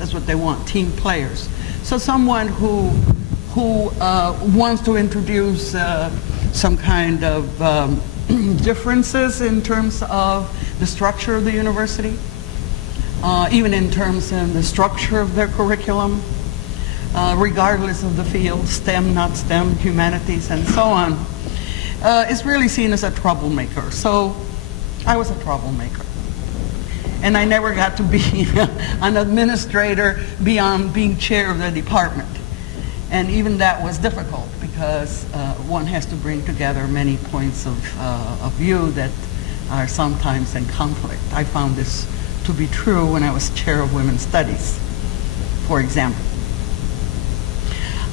That's what they want, team players. So someone who wants to introduce some kind of differences in terms of the structure of the university, even in terms of the structure of their curriculum, regardless of the field, STEM, not STEM, humanities, and so on, is really seen as a troublemaker. So I was a troublemaker. And I never got to be an administrator beyond being chair of the department. And even that was difficult because one has to bring together many points of view that are sometimes in conflict. I found this to be true when I was chair of women's studies, for example.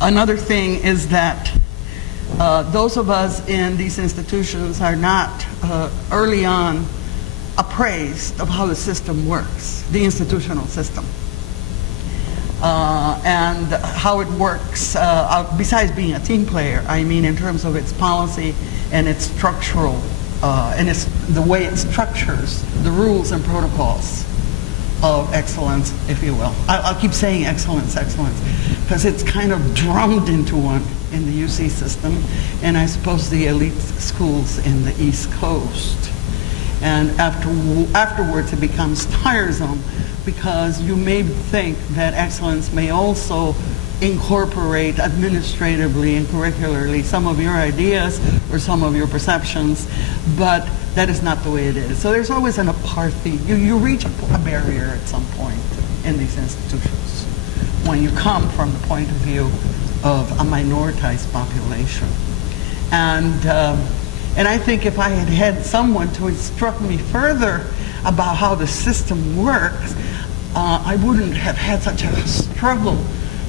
Another thing is that those of us in these institutions are not early on appraised of how the system works, the institutional system, and how it works, besides being a team player, I mean in terms of its policy and its structural, and the way it structures the rules and protocols of excellence, if you will. I'll keep saying excellence, excellence, because it's kind of drummed into one in the UC system, and I suppose the elite schools in the East Coast. And afterwards it becomes tiresome because you may think that excellence may also incorporate administratively and curricularly some of your ideas or some of your perceptions, but that is not the way it is. So there's always an apartheid. You reach a barrier at some point in these institutions when you come from the point of view of a minoritized population. And I think if I had had someone to instruct me further about how the system works, I wouldn't have had such a struggle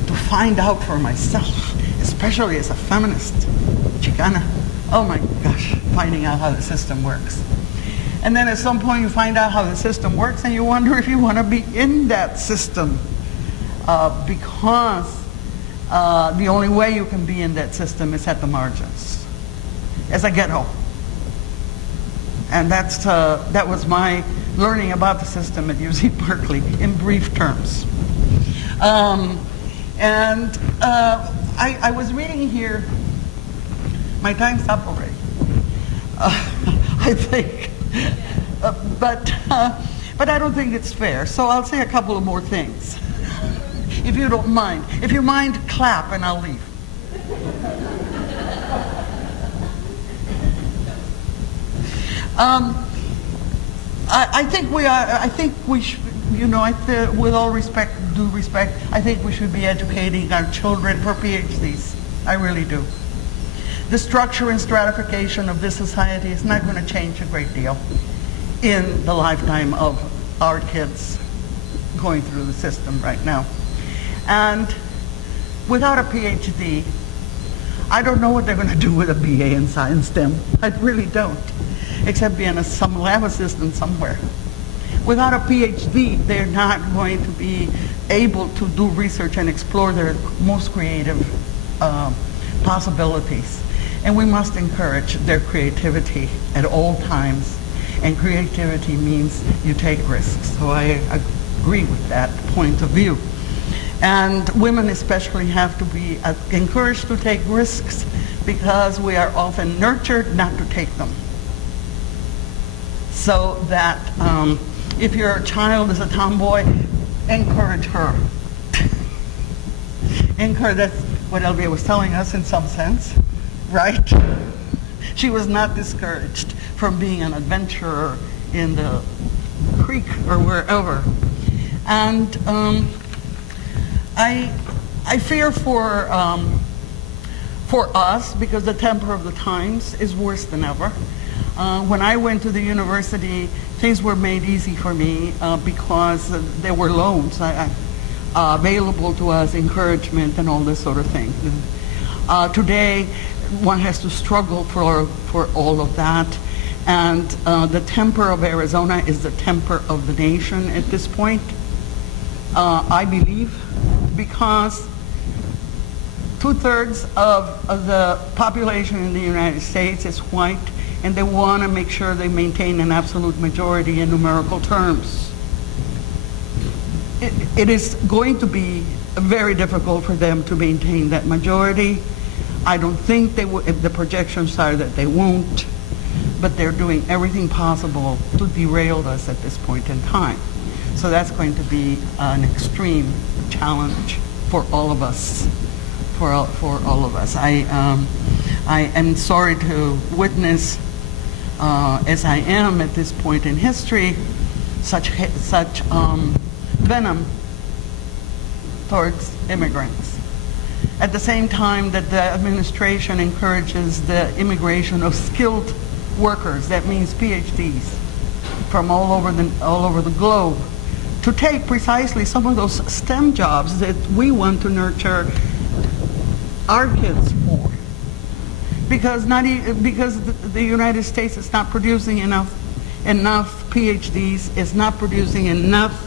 to find out for myself, especially as a feminist, Chicana. Oh my gosh, finding out how the system works. And then at some point you find out how the system works and you wonder if you want to be in that system, because the only way you can be in that system is at the margins, as a ghetto. And that was my learning about the system at UC Berkeley in brief terms. I was reading here, my time's up already, I think, but I don't think it's fair, so I'll say a couple of more things, if you don't mind. If you mind, clap and I'll leave. I think we should, with all due respect, I think we should be educating our children for PhDs. I really do. The structure and stratification of this society is not going to change a great deal in the lifetime of our kids going through the system right now. And without a PhD, I don't know what they're going to do with a BA in science STEM. I really don't, except being some lab assistant somewhere. Without a PhD, they're not going to be able to do research and explore their most creative possibilities. And we must encourage their creativity at all times. And creativity means you take risks. So I agree with that point of view. And women especially have to be encouraged to take risks because we are often nurtured not to take them. So that if your child is a tomboy, encourage her. That's what Elvia was telling us in some sense, right? She was not discouraged from being an adventurer in the creek or wherever. And I fear for us, because the temper of the times is worse than ever. When I went to the university, things were made easy for me because there were loans available to us, encouragement and all this sort of thing. Today, one has to struggle for all of that. And the temper of Arizona is the temper of the nation at this point, I believe, because 2/3 of the population in the United States is white, and they want to make sure they maintain an absolute majority in numerical terms. it is going to be very difficult for them to maintain that majority. I don't think they will, if the projections are that they won't, but they're doing everything possible to derail us at this point in time. So that's going to be an extreme challenge for all of us, for all of us. I am sorry to witness, as I am at this point in history, such venom towards immigrants. At the same time that the administration encourages the immigration of skilled workers, that means PhDs from all over the globe, to take precisely some of those STEM jobs that we want to nurture our kids for. Because the United States is not producing enough PhDs, is not producing enough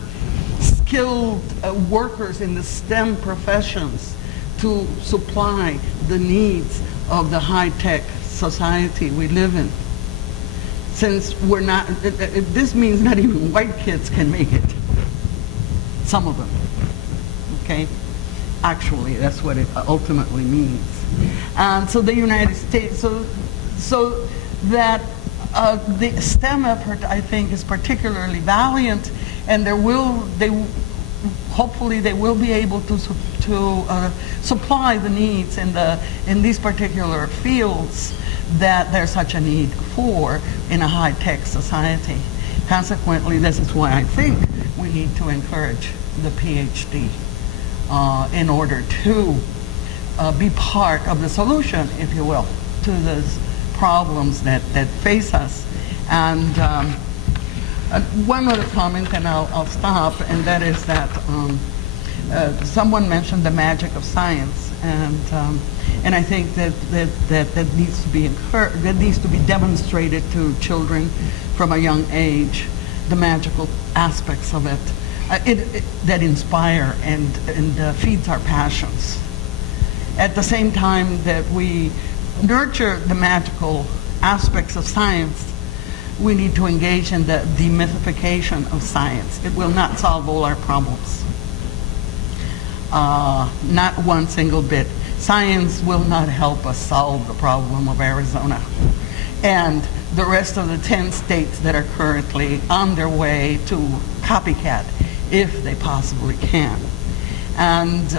skilled workers in the STEM professions to supply the needs of the high-tech society we live in. Since we're not, this means not even white kids can make it. Some of them, okay? Actually, that's what it ultimately means. And so the United States, so that the STEM effort, I think, is particularly valiant, and hopefully they will be able to supply the needs in these particular fields that there's such a need for in a high-tech society. Consequently, this is why I think we need to encourage the PhD in order to be part of the solution, if you will, to those problems that face us. And one other comment, and I'll stop, and that is that someone mentioned the magic of science, and I think that needs to be that needs to be demonstrated to children from a young age, the magical aspects of it, that inspire and feeds our passions. At the same time that we nurture the magical aspects of science, we need to engage in the demythification of science. It will not solve all our problems. Not one single bit. Science will not help us solve the problem of Arizona and the rest of the 10 states that are currently on their way to copycat, if they possibly can. And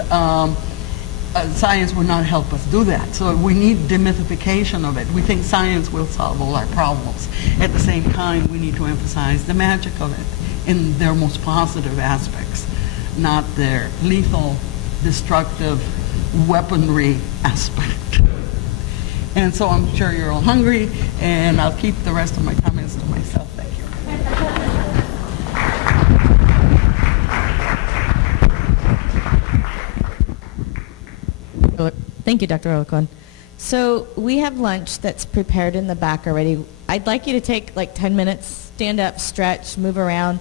science will not help us do that. So we need demythification of it. We think science will solve all our problems. At the same time, we need to emphasize the magic of it in their most positive aspects, not their lethal, destructive weaponry aspect. And so I'm sure you're all hungry, and I'll keep the rest of my comments to myself. Thank you. Thank you, Dr. Olacon. So we have lunch that's prepared in the back already. I'd like you to take like 10 minutes, stand up, stretch, move around.